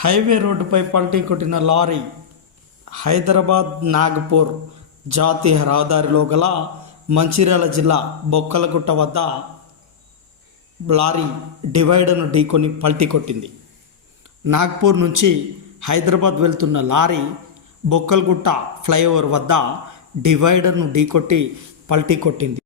Highway రోడ్డుపై పల్టీ కొట్టిన lorry Hyderabad Nagpur జాతీయ రహదారిలో గల మంచిర్యాల జిల్లా బొక్కలగుట్ట వద్ద లారీ డివైడర్ను ఢీకొని పల్టీ కొట్టింది. నాగ్పూర్ నుంచి హైదరాబాద్ వెళ్తున్న లారీ బొక్కలగుట్ట ఫ్లైఓవర్ వద్ద డివైడర్ను ఢీకొట్టి పల్టీ కొట్టింది.